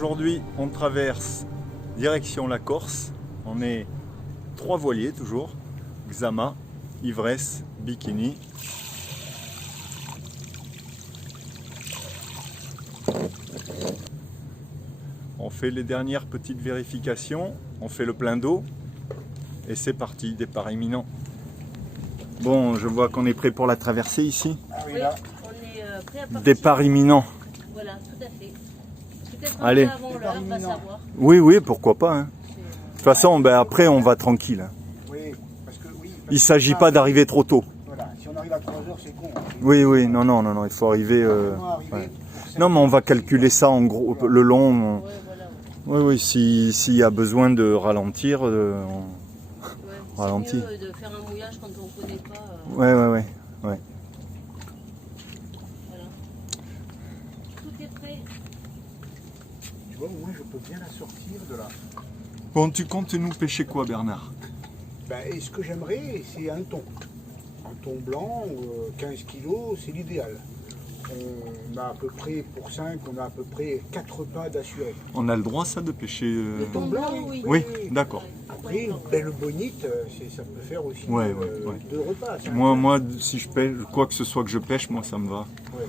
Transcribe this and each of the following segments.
Aujourd'hui, on traverse direction la Corse. On est 3 voiliers toujours. Xama, Ivresse, Bikini. On fait les dernières petites vérifications. On fait le plein d'eau. Et c'est parti, départ imminent. Bon, je vois qu'on est prêt pour la traversée ici. Oui, on est prêt à partir. Départ imminent. Voilà, tout à fait. Peut-être Allez. un peu avant l'heure, on va savoir. Oui, oui, pourquoi pas. Hein. De toute façon, ben, après, on va tranquille. Hein. Oui, parce que oui. Il ne s'agit pas d'arriver trop tôt. Voilà, si on arrive à 3 heures, c'est con. Oui, oui, non, non, non, non, il faut arriver. Ouais. Non, mais on va calculer ça en gros, le long. Ouais, voilà. Oui, oui, s'il y a besoin de ralentir, on Ouais, ralentit. c'est mieux de faire un mouillage quand on ne connaît pas. Ouais, ouais, ouais. Voilà. Tout est prêt. Tu vois, au moins, je peux bien la sortir de là. Bon, tu comptes nous pêcher quoi, Bernard? Ben, et ce que j'aimerais, c'est un thon. Un thon blanc, 15 kilos, c'est l'idéal. On a à peu près, pour 5, on a à peu près 4 repas d'assurés. On a le droit, ça, de pêcher Le thon blanc, oui. Oui, d'accord. Après, une belle bonite, ça peut faire aussi Ouais, ouais. 2 repas. ça. Moi, si je pêche, quoi que ce soit que je pêche, moi, ça me va. Ouais.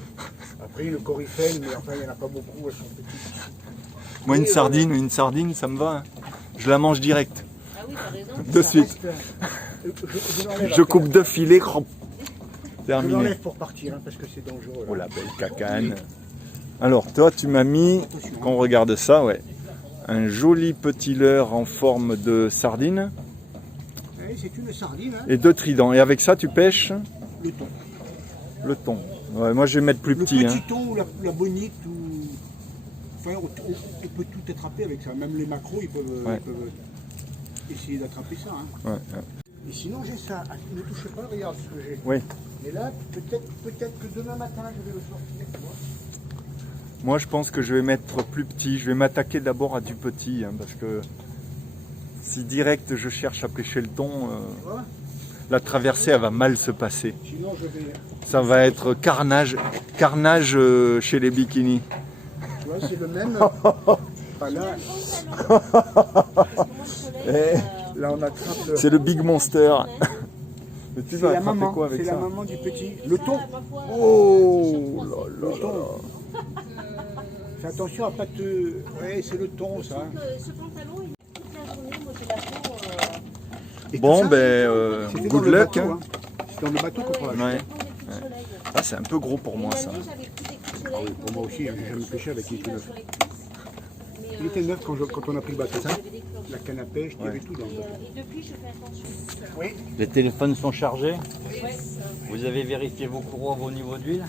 Après, le coryphène, mais enfin, il n'y en a pas beaucoup, elles sont petites. Moi, Oui, une sardine, ça me va. Hein. Je la mange direct, Ah oui, t'as raison. de Ça suite. reste, je l'enlève Je après. coupe 2 filets, crop. Je Terminé. l'enlève pour partir, hein, parce que c'est dangereux. Oh là. la belle cacane. Alors toi tu m'as mis, qu'on regarde ça, ouais, un joli petit leurre en forme de sardine Ouais, c'est une sardine, hein, et 2 tridents. Et avec ça tu pêches le thon. le thon. Ouais, moi je vais mettre plus Le petit. petit Hein. thon ou la bonite, ou... enfin, on peut tout attraper avec ça. Même les macros, ils peuvent, Ouais. ils peuvent essayer d'attraper ça. Hein. Ouais, ouais. Et sinon, j'ai ça. Ah, ne touche pas, regarde ce que j'ai. Oui. Et là, peut-être que demain matin, je vais le sortir. Tu vois. Moi je pense que je vais mettre plus petit. Je vais m'attaquer d'abord à du petit, hein, parce que si direct je cherche à pêcher le thon, Tu vois. la traversée elle va mal se passer. Sinon, je vais. Ça va être carnage chez les bikinis. Tu vois, c'est le même. Enfin, là, là, on attrape. C'est le Big Monster. Mais tu C'est vas la attraper maman. quoi avec C'est ça? la maman du petit. Le thon. Oh là là Le thon. Fais attention à pas te. Ouais, c'est le thon, ça. Ce pantalon, il est toute la journée. Moi, j'ai la peau. Et tout Bon, ça, ben, c'était good dans le luck. bateau, Hein. C'est dans le bateau qu'on prend la Ouais. Des coups de soleil. Ah, c'est un peu gros pour moi, Et ça. l'année, j'avais pris des coups de Ah soleil. oui, pour moi aussi, j'ai jamais pêché avec, il était neuf. Sur les cuisses. Mais, Il était neuf quand on a pris le bateau. j'avais des cloches. La canne à pêche, il y avait tout dans le bateau. Et depuis, je fais attention. Oui. Les téléphones sont chargés. Vous avez vérifié vos courroies, vos niveaux d'huile?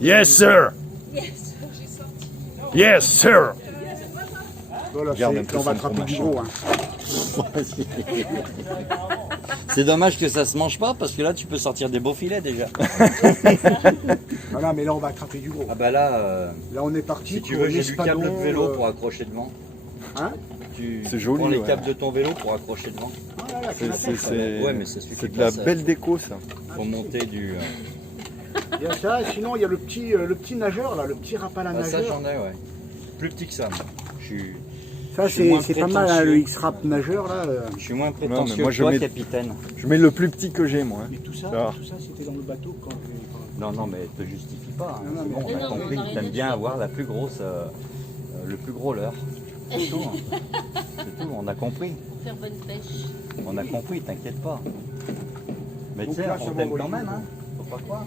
Yes, sir! Yes, sir! Voilà, Regarde un peu on va son attraper gros du machin. gros. Hein. C'est dommage que ça se mange pas parce que là tu peux sortir des beaux filets déjà. Voilà, mais là on va attraper du gros. Ah bah là, Là on est parti si tu pour veux, j'ai du l'espadon, câble de vélo pour accrocher devant. Hein. C'est joli, Prends les ouais. câbles de ton vélo pour accrocher devant. Ah là là, canne à pêche. Ouais, mais ça suffit c'est de pas, la ça. belle déco, ça. Faut monter du. Il y a ça, sinon il y a le petit nageur là, le petit rapala Ah, ça nageur. j'en ai, ouais. Plus petit que ça. Moi. Ça je suis moins c'est pas mal, hein, prétentieux. le X-Rap nageur là. Je suis moins mais prétentieux moi, que je toi, mets- capitaine. Je mets le plus petit que j'ai, moi. Hein. Mais tout ça Ah. c'était dans le bateau quand. Non, non, mais te justifie pas. Hein. Non, non, C'est bon, mais- on a Non, non, compris on a que rien t'aimes dit, bien je avoir la plus grosse, le plus gros leurre. C'est tout. Hein. C'est tout, on a compris. Pour faire bonne pêche. On a compris, t'inquiète pas. Mais tu Donc sais, là, ça on va t'aime envoyer quand même, du- hein. Faut pas croire.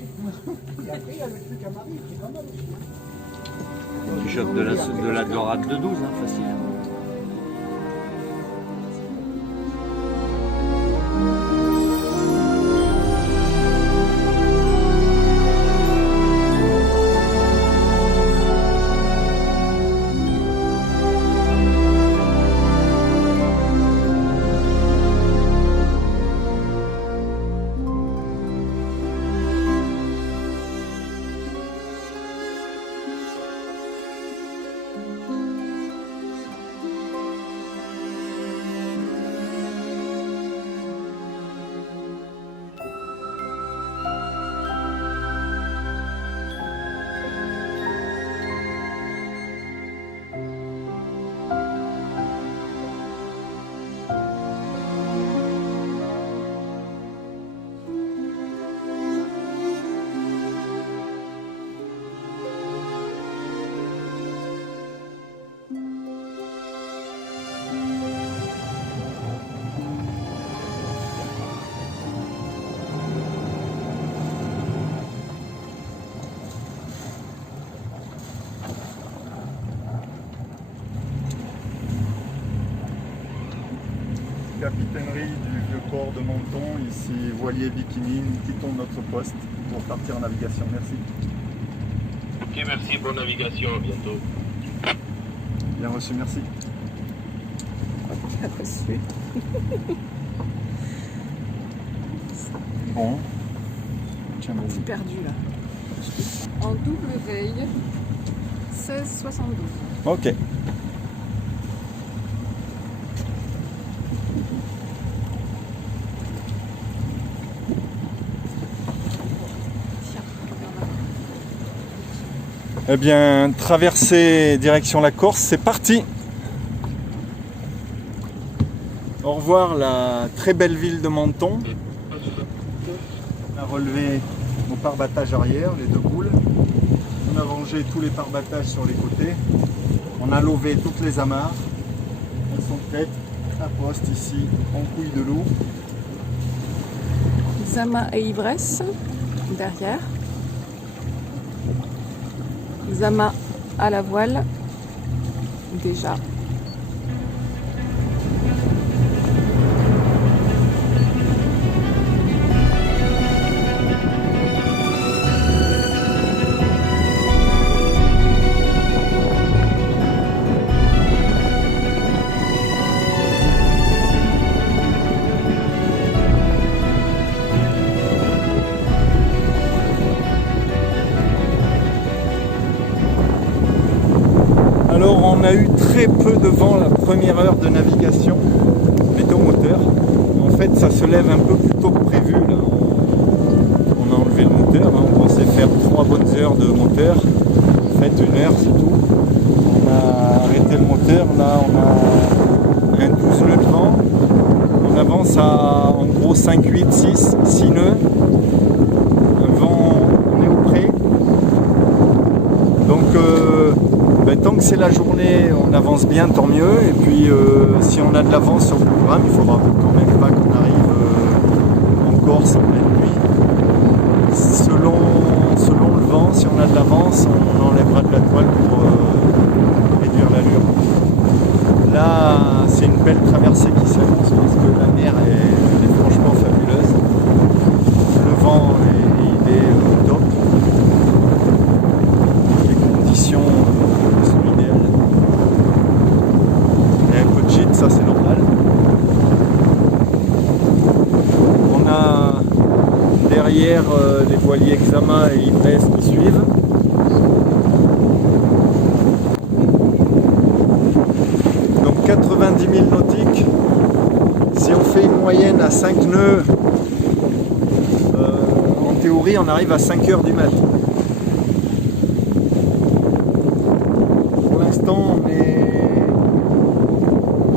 Et après il y a le truc à Marie qui est pas mal aussi. Tu chopes de la dorade de 12, hein, facile. capitainerie du Vieux-Port de Menton, ici voilier bikini, nous quittons notre poste pour partir en navigation. Merci. Ok, merci, bonne navigation, à bientôt. Bien reçu, merci. Bien reçu. Bon. Tiens, vas-y. C'est perdu là. En double veille, 16,72. Ok. Tiens, regarde Eh bien, traversée direction la Corse, c'est parti. Au revoir la très belle ville de Menton. On a relevé nos pare-battages arrière, les deux boules. On a rangé tous les pare-battages sur les côtés. On a lové toutes les amarres. Elles sont prêtes à poste ici en couille de loup. Zama et ivresse derrière. Zama à la voile déjà. Alors on a eu très peu de vent la première heure de navigation, météo moteur. En fait ça se lève un peu plus tôt que prévu. Là. On a enlevé le moteur, hein. On pensait faire 3 bonnes heures de moteur. En fait 1 heure c'est tout. On a arrêté le moteur, là on a un 12 nœuds de vent. On avance à en gros 5, 8, 6, 6 nœuds. Un vent, on est au près. Donc tant que c'est la journée, on avance bien, tant mieux. Et puis si on a de l'avance sur le programme, il faudra quand même pas qu'on arrive en Corse en pleine nuit. Selon le vent, si on a de l'avance, on enlèvera de la toile pour réduire l'allure. Là, c'est une belle traversée qui s'annonce parce que la mer est franchement fabuleuse. Le vent il est au top. Les conditions sont idéales. Il y a un peu de gîte, ça c'est normal. On a derrière les voiliers Xama et Ivresse qui suivent. Donc 90 000 nautiques. Si on fait une moyenne à 5 nœuds, en théorie on arrive à 5 heures du matin. Pour l'instant on est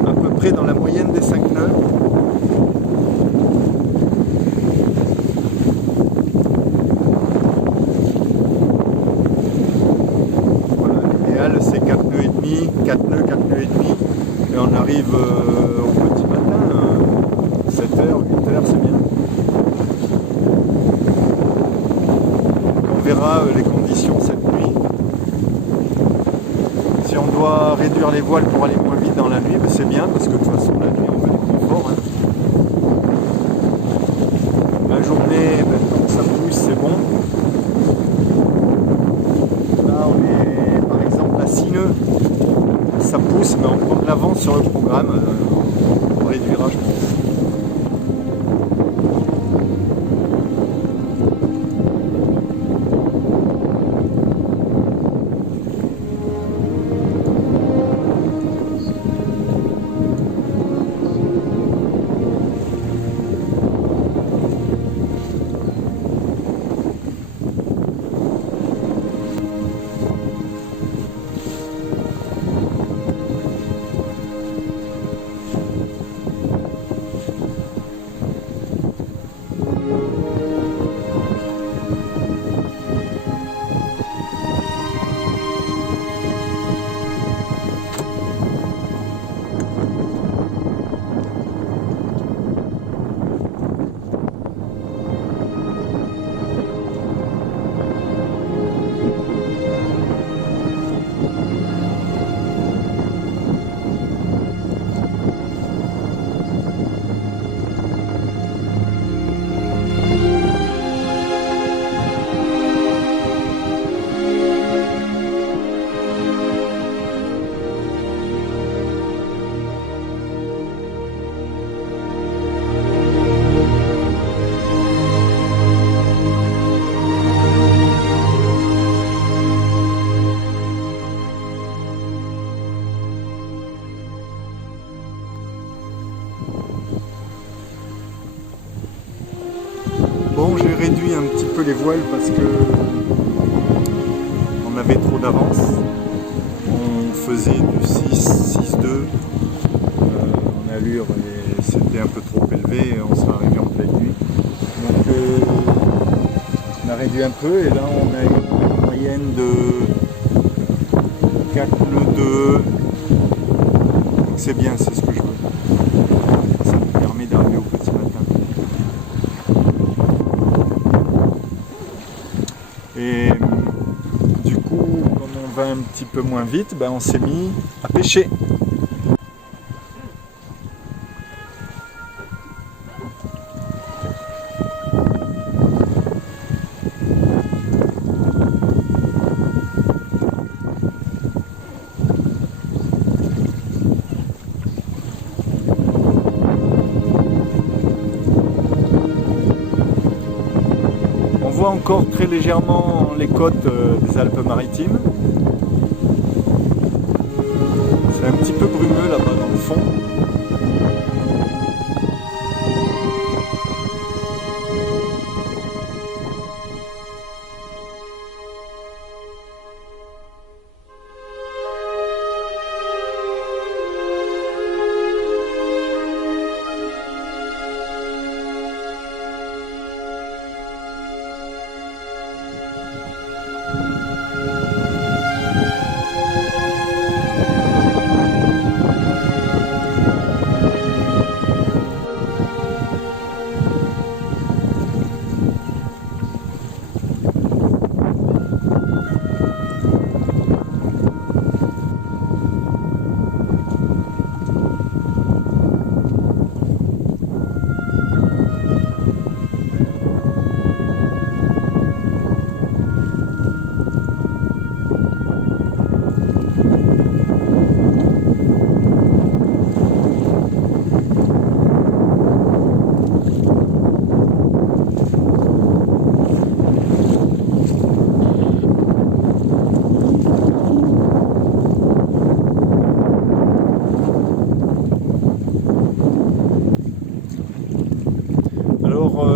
à peu près dans la moyenne des 5 nœuds. Voilà, l'idéal c'est 4 nœuds et demi, 4 nœuds et demi. Et on arrive au petit matin, 7h, 8h, c'est bien. On verra les conditions cette nuit. Si on doit réduire les voiles pour aller moins vite dans la nuit, ben c'est bien parce que de toute façon la nuit on veut du confort. Hein. La journée, ben, tant que ça pousse, c'est bon. Là on est par exemple à 6 nœuds. Ça pousse, mais on prend de l'avance sur le programme. On réduira, je pense. Bon, j'ai réduit un petit peu les voiles parce que on avait trop d'avance. On faisait du 6-6-2 en allure et c'était un peu trop élevé et on s'est arrivé en pleine nuit. Donc on a réduit un peu et là on a une moyenne de 4 nœuds 2. Donc c'est bien, c'est ce que je veux. Ça me permet d'arriver au petit matin. Et du coup, comme on va un petit peu moins vite, ben on s'est mis à pêcher. On voit encore très légèrement les côtes des Alpes-Maritimes. C'est un petit peu brumeux là-bas dans le fond.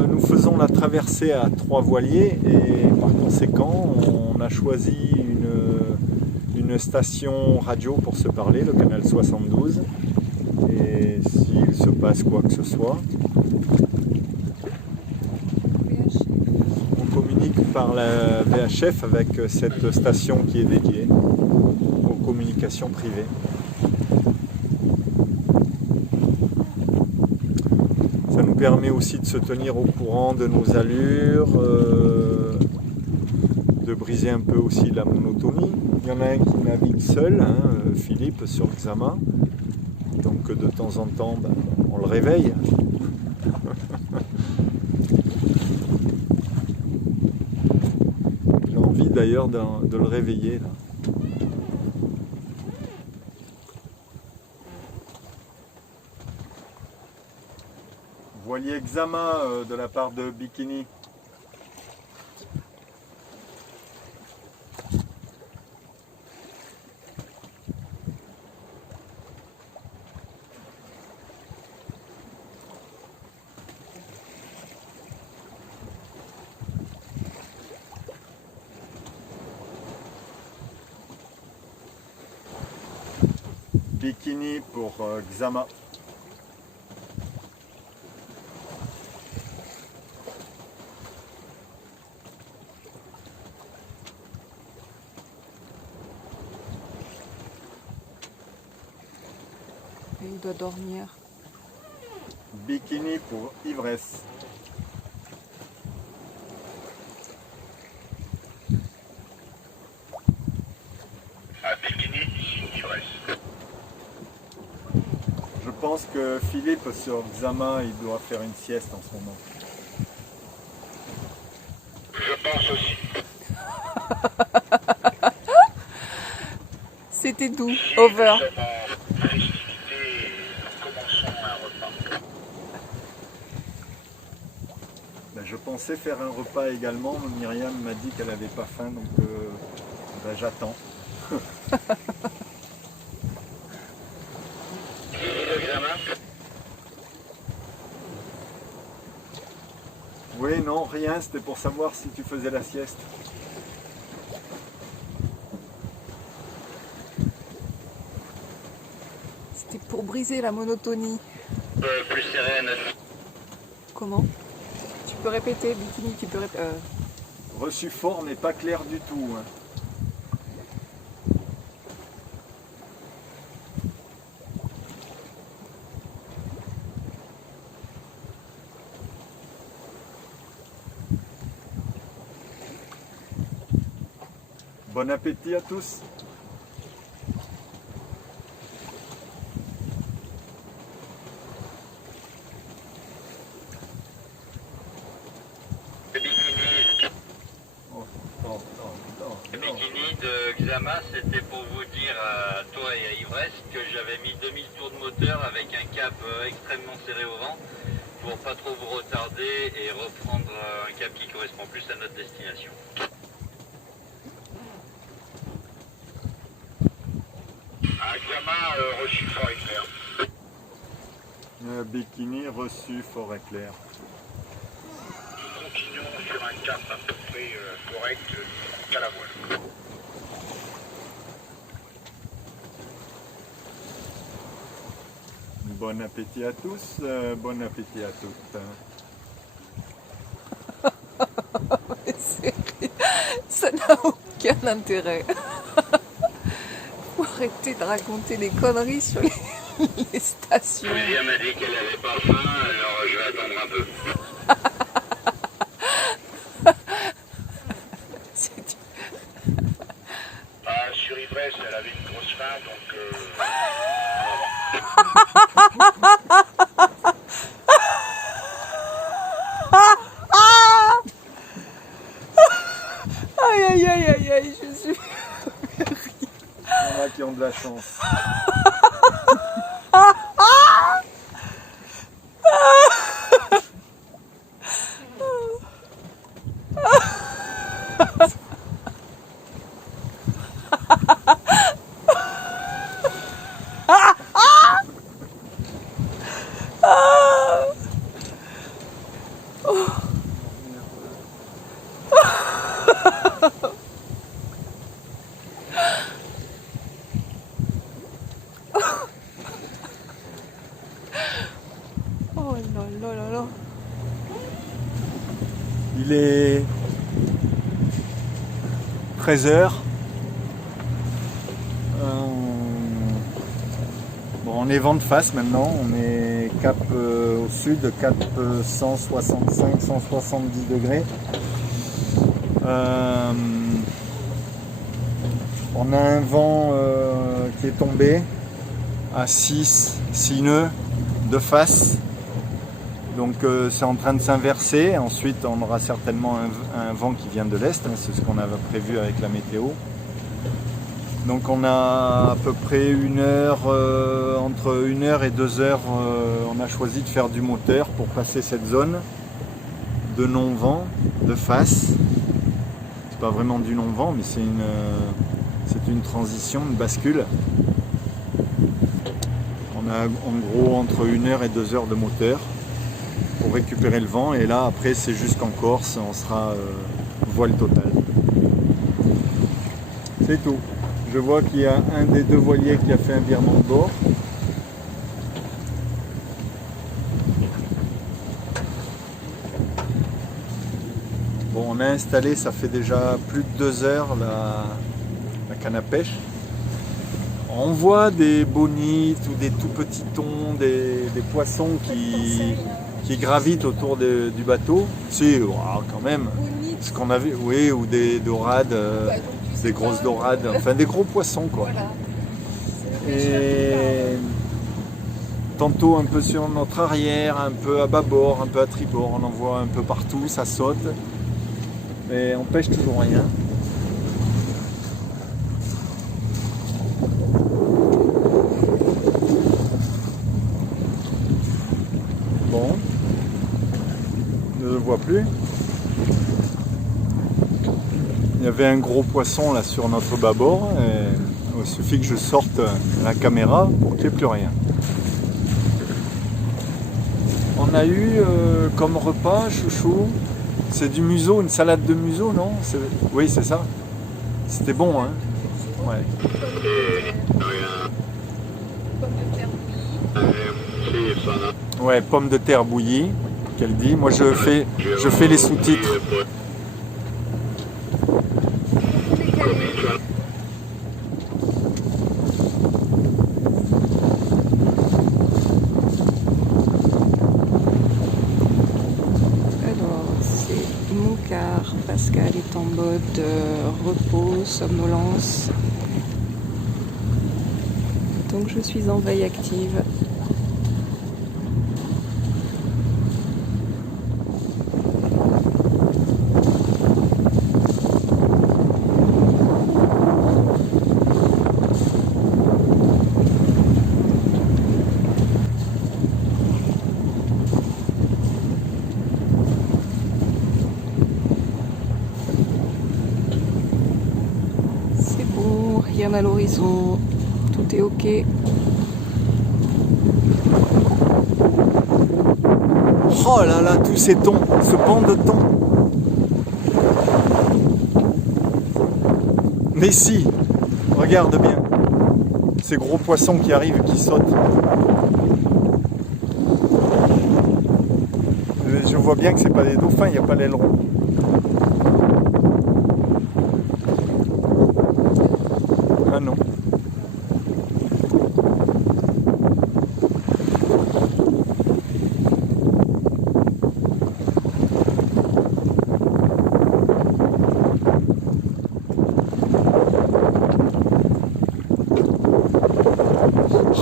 Nous faisons la traversée à 3 voiliers et par conséquent on a choisi une station radio pour se parler, le canal 72, et s'il se passe quoi que ce soit, on communique par la VHF avec cette station qui est dédiée aux communications privées. Ça nous permet aussi de se tenir au courant de nos allures, de briser un peu aussi la monotonie. Il y en a un qui navigue seul, hein, Philippe, sur Xama. Donc de temps en temps, ben, on le réveille. J'ai envie d'ailleurs de le réveiller là. Voilier Xama de la part de Bikini. Bikini pour Xama. Et il doit dormir. Bikini pour Ivresse. À Bikini, Ivresse. Je pense que Philippe sur Xama, il doit faire une sieste en ce moment. Je pense aussi. C'était doux, over. Ben, je pensais faire un repas également, mais Myriam m'a dit qu'elle n'avait pas faim, donc ben, j'attends. Oui, non, rien, c'était pour savoir si tu faisais la sieste. C'était pour briser la monotonie. Plus sereine. Comment? Tu peux répéter, Bikini, tu peux répéter. Reçu fort mais pas clair du tout. Hein. Bon appétit à tous. Bikini de Xama, c'était pour vous dire à toi et à Ivresse que j'avais mis 2000 tours de moteur avec un cap extrêmement serré au vent pour pas trop vous retarder et reprendre un cap qui correspond plus à notre destination. À Xama, reçu fort et clair. Bikini reçu fort et clair. Continuons sur un cap à peu près correct jusqu'à la voile. Bon appétit à tous, bon appétit à toutes. Ça n'a aucun intérêt. Faut arrêter de raconter des conneries sur les stations. Julia m'a dit qu'elle n'avait pas faim, alors je vais attendre un peu. Sur Ivresse, elle avait une grosse faim, donc... Aïe aïe aïe aïe aïe, je suis... Il y en a qui ont de la chance. Oh là là là là. Il est 13h. Bon, on est vent de face maintenant, on est cap au sud, cap 165-170 degrés. On a un vent qui est tombé à 6 nœuds de face. Donc c'est en train de s'inverser. Ensuite on aura certainement un vent qui vient de l'est, hein, c'est ce qu'on avait prévu avec la météo. Donc on a à peu près une heure, entre 1 heure et 2 heures, on a choisi de faire du moteur pour passer cette zone de non-vent, de face. C'est pas vraiment du non-vent, mais c'est une transition, une bascule. On a en gros entre 1 heure et 2 heures de moteur pour récupérer le vent, et là après c'est jusqu'en Corse, on sera voile totale. C'est tout. Je vois qu'il y a un des deux voiliers qui a fait un virement de bord. Bon, on a installé, ça fait déjà plus de 2 heures la canne à pêche. On voit des bonites ou des tout petits thons, des poissons qui gravitent autour du bateau. C'est quand même ce qu'on a vu, oui, ou des dorades, des grosses dorades, enfin des gros poissons quoi. Et tantôt un peu sur notre arrière, un peu à bâbord, un peu à tribord, on en voit un peu partout, ça saute. Mais on pêche toujours rien. Bon, je ne le vois plus. Il y avait un gros poisson là sur notre bâbord, et il suffit que je sorte la caméra pour qu'il n'y ait plus rien. On a eu comme repas, chouchou, C'est du museau, une salade de museau, non? Oui, c'est ça. C'était bon, hein? Ouais. Pommes de terre bouillies. Ouais, pommes de terre bouillies, qu'elle dit. Moi, je fais les sous-titres. Alors, c'est mon quart. Pascal est en mode repos, somnolence. Donc, je suis en veille active. C'est bon, rien à l'horizon, tout est ok. Oh là là, tous ces thons, ce pan de thon. Mais si, regarde bien. Ces gros poissons qui arrivent et qui sautent. Je vois bien que c'est pas des dauphins, il n'y a pas l'aileron. Ah non.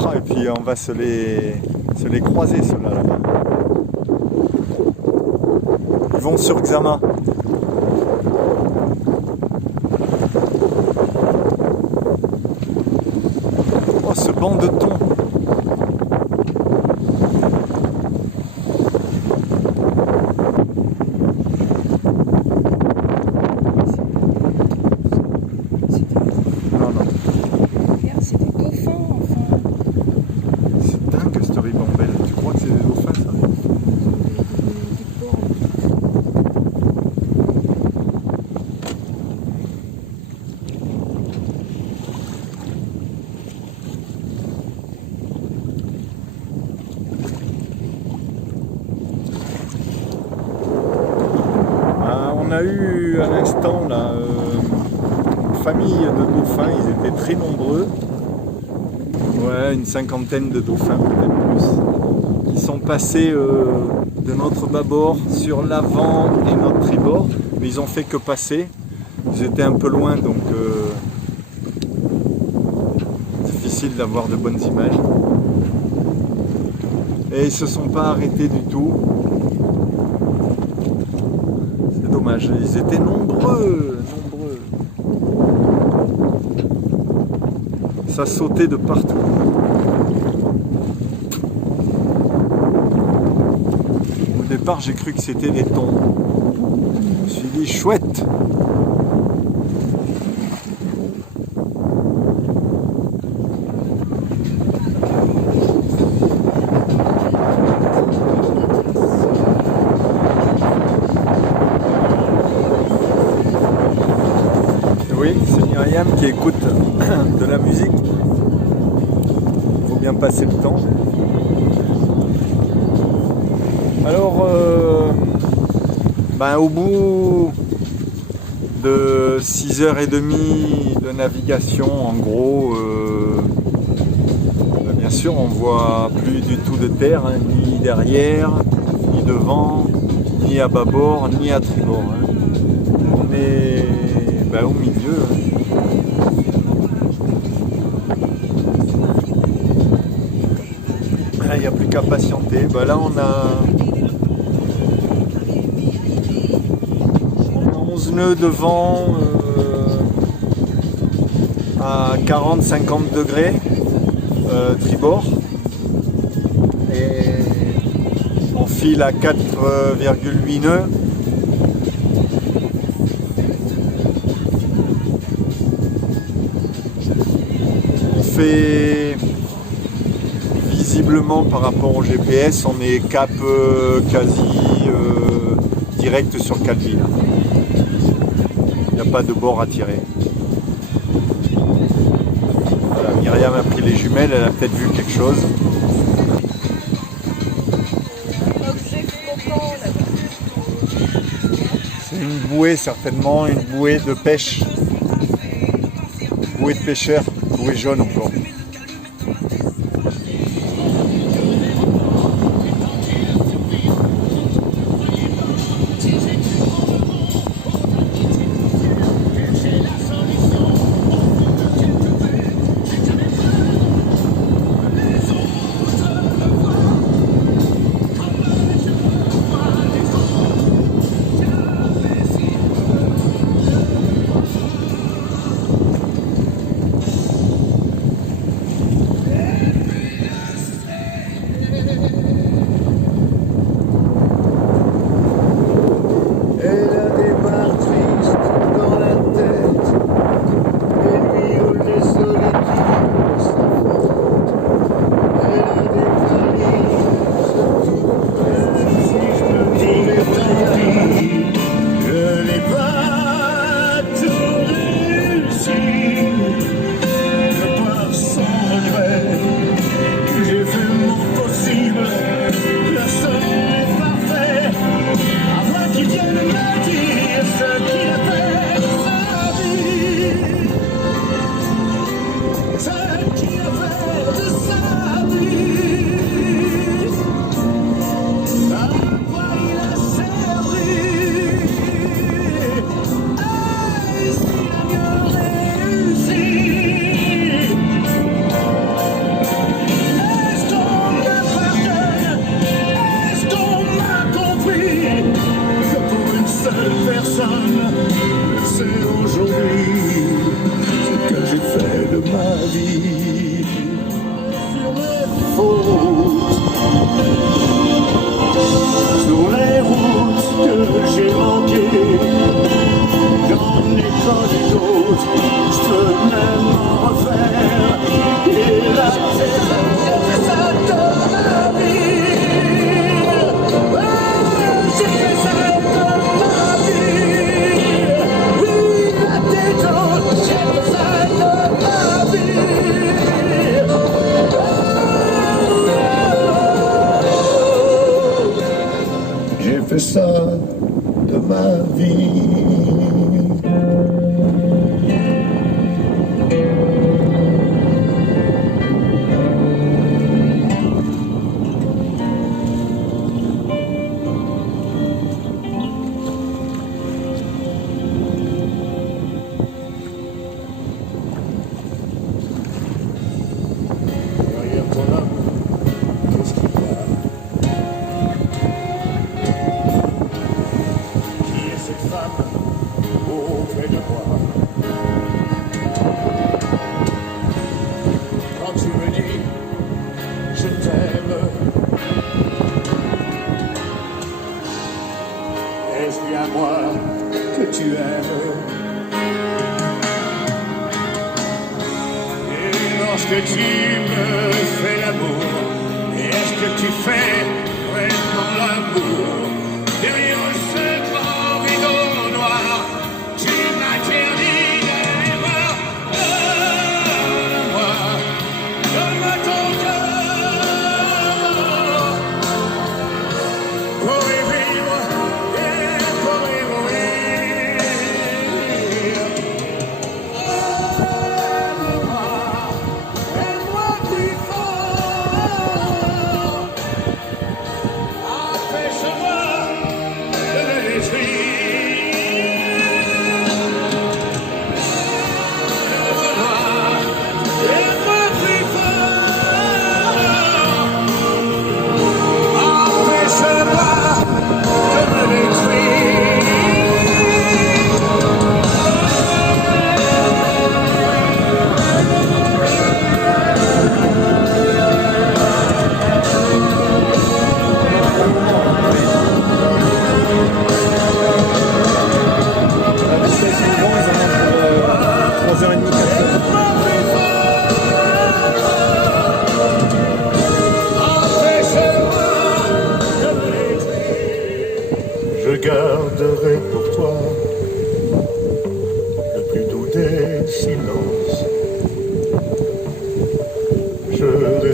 Ah, et puis on va se les croiser ceux-là là-bas. Ils vont sur Xama. Oh, ce banc de thon. Non, non. Regarde, c'est des dauphins, enfin. C'est dingue cette ribambelle. Tu crois que c'est des dauphins, ça? On a eu à l'instant là une famille de dauphins, ils étaient très nombreux. Ouais, une cinquantaine de dauphins, peut-être plus. Ils sont passés de notre bâbord sur l'avant et notre tribord, mais ils ont fait que passer. Ils étaient un peu loin, donc difficile d'avoir de bonnes images. Et ils se sont pas arrêtés du tout. C'est dommage, ils étaient nombreux. Ça sautait de partout. Au départ, j'ai cru que c'était des thons. Je me suis dit, chouette. Oui, c'est Myriam qui écoute de la musique. Il faut bien passer le temps. Alors, au bout de 6h30 de navigation, en gros, bien sûr, on voit plus du tout de terre, hein, ni derrière, ni devant, ni à bâbord, ni à tribord. Hein. On est au milieu. Il n'y a plus qu'à patienter. Là, on a 11 nœuds de vent à 40-50 degrés tribord. Et on file à 4,8 nœuds. Visiblement par rapport au GPS, on est cap quasi direct sur le Calvi. Là. Il n'y a pas de bord à tirer. Voilà, Myriam a pris les jumelles, elle a peut-être vu quelque chose. Objet flottant là-bas. C'est une bouée certainement, une bouée de pêche. Bouée de pêcheur, bouée jaune encore. Ça de ma vie. Derrière ton âme, qu'est-ce qu'il y a? Cette femme auprès de moi. Quand tu me dis je t'aime, est-ce bien moi que tu aimes? Et lorsque tu me fais l'amour, est-ce que tu fais vraiment l'amour? Derrière ce grand rideau noir, tu m'interdis d'aller voir. Donne-moi ton cœur pour y vivre et pour y mourir. Aime-moi plus fort, empêche-moi.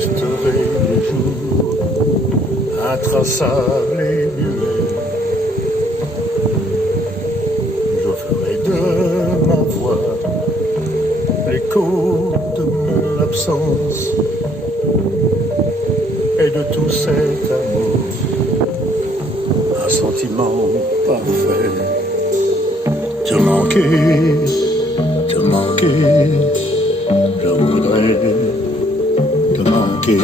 resterai le jour intraçable et muet. Je ferai de ma voix l'écho de mon absence et de tout cet amour, un sentiment parfait. Te manquer, je voudrais te manquer.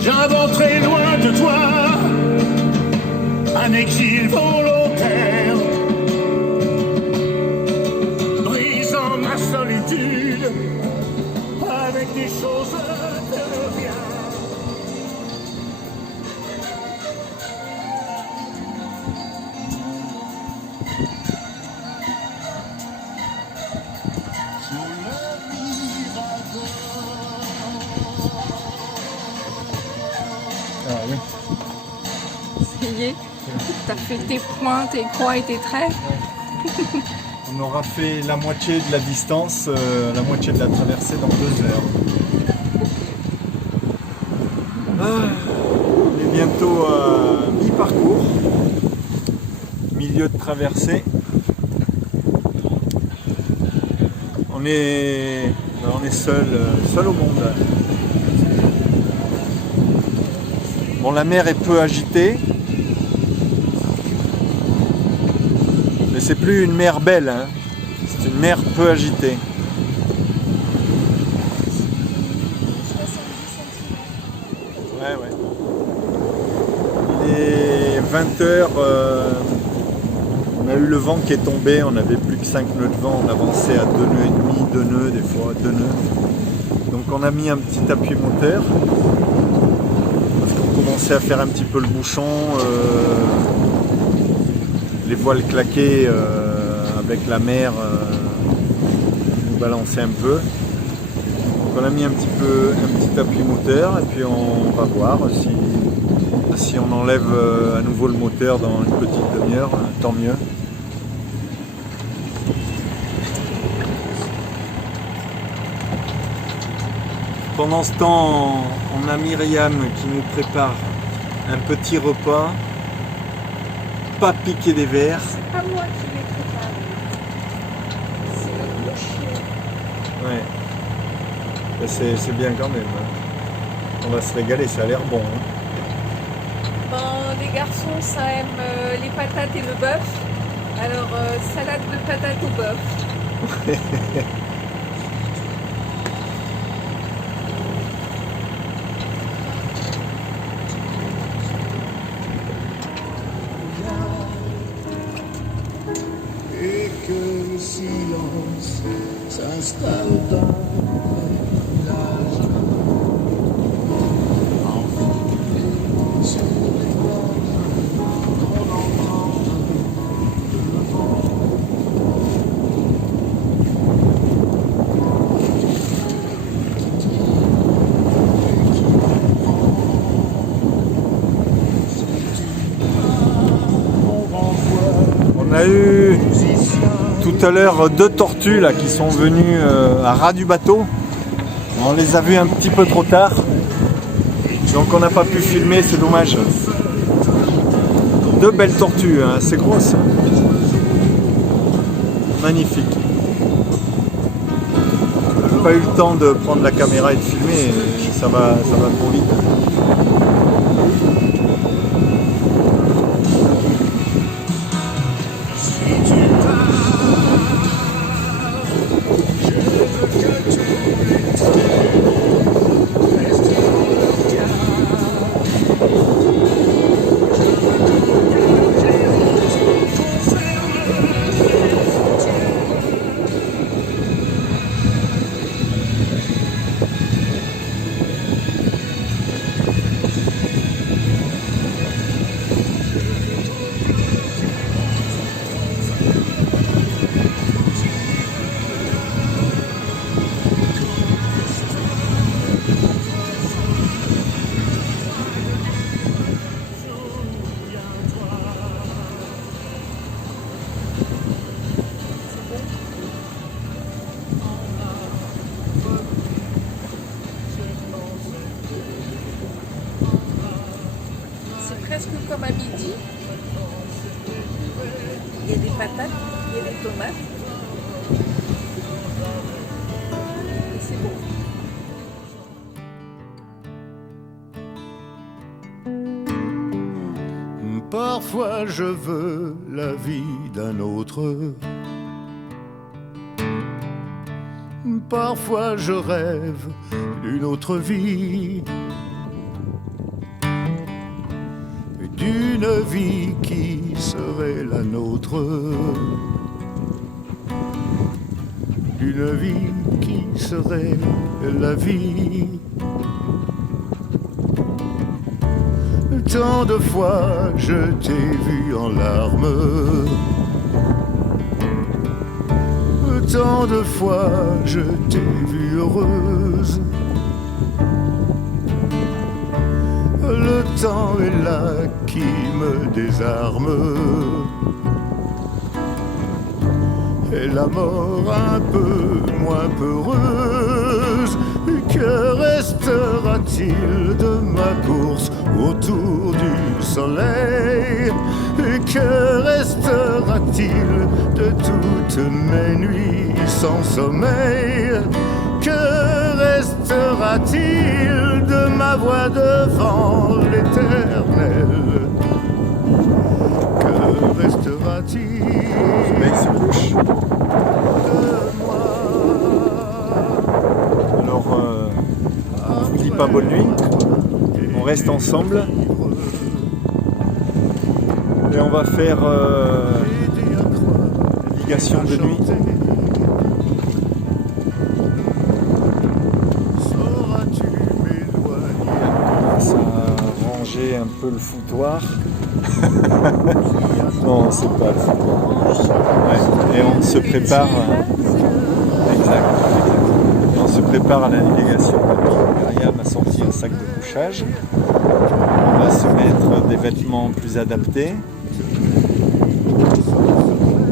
J'inventerai loin de toi un exil volontaire, brisant ma solitude avec des choses de bien. Ah oui. Ça y est, t'as fait tes points, tes croix et tes traits. On aura fait la moitié de la distance, la moitié de la traversée dans 2 heures. On est bientôt à mi-parcours, milieu de traversée. On est seul au monde. Bon, la mer est peu agitée, mais c'est plus une mer belle, hein. C'est une mer peu agitée. Ouais. Il est 20h, on a eu le vent qui est tombé, on avait plus que 5 nœuds de vent, on avançait à 2 nœuds et demi, 2 nœuds, des fois 2 nœuds. Donc on a mis un petit appui moteur. Commençait à faire un petit peu le bouchon, les voiles claquées avec la mer nous balançaient un peu. Donc on a mis un petit appui moteur et puis on va voir si on enlève à nouveau le moteur dans une petite demi-heure, tant mieux. Pendant ce temps, on a Myriam qui nous prépare un petit repas, pas piqué des verres. C'est pas moi qui les prépare. C'est le boucher. Ouais. Ben, c'est bien quand même. Hein. On va se régaler, ça a l'air bon. Hein. Ben, les garçons, ça aime les patates et le bœuf. Alors, salade de patates au bœuf. Et que le silence s'installe dans le village. Enfoui sur les bords, on entend le vent. On a eu tout à l'heure 2 tortues là, qui sont venues à ras du bateau. On les a vues un petit peu trop tard. Donc on n'a pas pu filmer, c'est dommage. 2 belles tortues, hein, assez grosses. Magnifique. J'ai pas eu le temps de prendre la caméra et de filmer, ça va trop vite. midi. Il y a des patates, il y a des tomates. Et c'est bon. Parfois je veux la vie d'un autre. Parfois je rêve d'une autre vie. D'une vie qui serait la nôtre. D'une vie qui serait la vie. Tant de fois je t'ai vu en larmes. Tant de fois je t'ai vue heureuse. Le temps est là qui me désarme. Et la mort un peu moins peureuse. Que restera-t-il de ma course autour du soleil? Que restera-t-il de toutes mes nuits sans sommeil? Que restera-t-il de ma voix devant l'Éternel? Que restera-t-il de moi? Alors, on ne vous dit pas bonne nuit, on reste ensemble et on va faire navigation de nuit. On commence à ranger un peu le foutoir. Non, c'est pas le foutoir. Ouais. Et on se prépare. Exact. On se prépare à la navigation. Myriam a sorti un sac de couchage. On va se mettre des vêtements plus adaptés.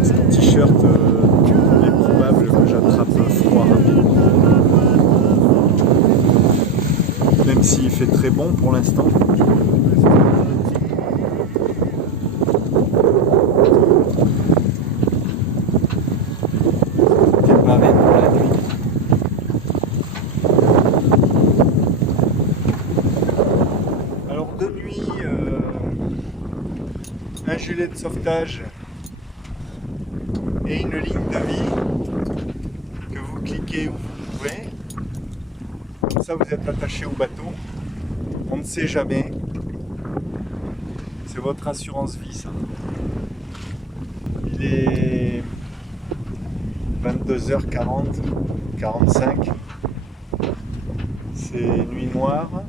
Ce t-shirt, il est probable que j'attrape froid rapidement. Même s'il fait très bon pour l'instant. Démarrer pour la nuit. Alors de nuit, un gilet de sauvetage et une ligne de vie que vous cliquez où vous pouvez. Comme ça vous êtes attaché au bateau. On ne sait jamais. C'est votre assurance vie ça. Il est 22h40, 45. C'est nuit noire.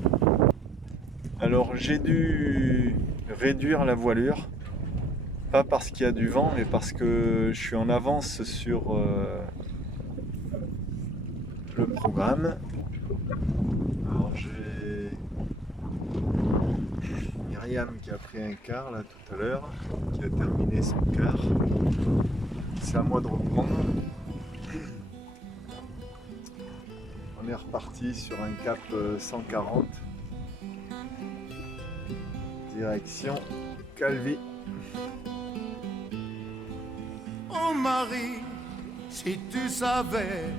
Alors j'ai dû réduire la voilure. Pas parce qu'il y a du vent, mais parce que je suis en avance sur le programme. Alors j'ai Myriam qui a pris un quart là tout à l'heure, qui a terminé son quart. C'est à moi de reprendre. On est reparti sur un cap 140. Direction Calvi. Oh Marie, si tu savais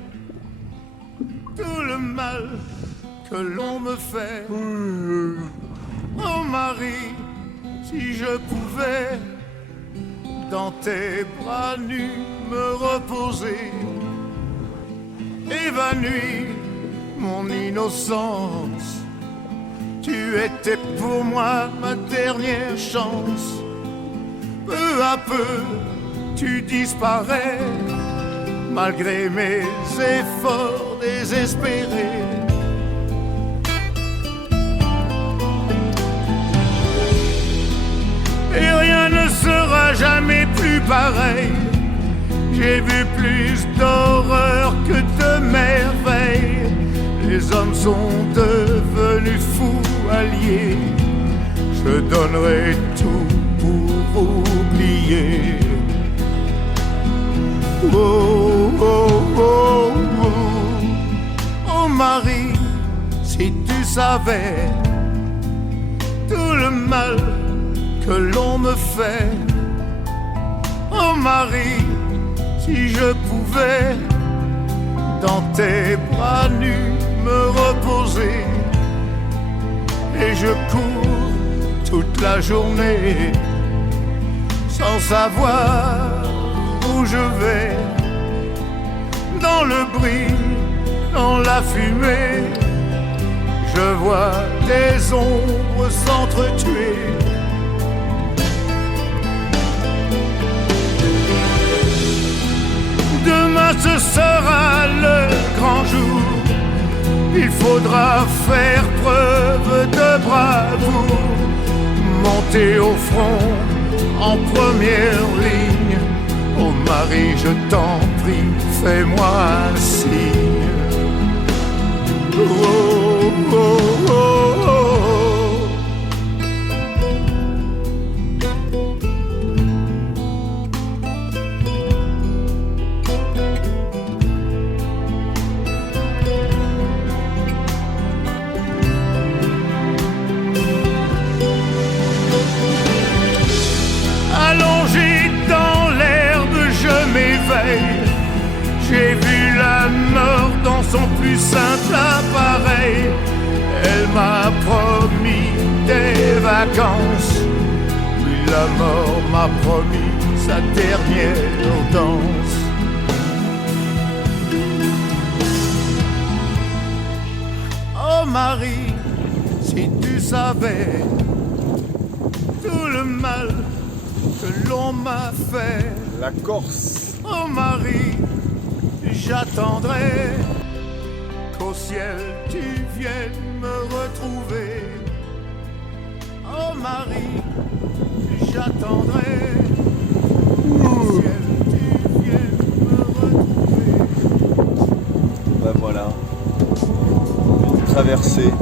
tout le mal que l'on me fait. Oh Marie, si je pouvais dans tes bras nus me reposer, évanouir mon innocence. Tu étais pour moi ma dernière chance. Peu à peu, tu disparais, malgré mes efforts désespérés. Et rien ne sera jamais plus pareil. J'ai vu plus d'horreur que de merveilles. Les hommes sont devenus fous alliés. Je donnerai tout pour oublier. Oh, oh, oh, oh. Oh Marie, si tu savais tout le mal que l'on me fait. Oh Marie, si je pouvais dans tes bras nus me reposer, et je cours toute la journée sans savoir où je vais, dans le bruit, dans la fumée, je vois les ombres s'entretuer. Demain ce sera le grand jour, il faudra faire preuve de bravoure, monter au front en première ligne. Oh Marie, je t'en prie, fais-moi un signe. Oh, oh, oh, oh, oh. Allongé dans l'herbe, je m'éveille. J'ai vu la mort dans son plus simple appareil. Elle m'a promis des vacances, puis la mort m'a promis sa dernière danse. Oh Marie, si tu savais tout le mal que l'on m'a fait. La Corse. Oh Marie, j'attendrai qu'au ciel tu viennes me retrouver. Oh Marie, j'attendrai qu'au ciel tu viennes me retrouver. Ben voilà, une traversée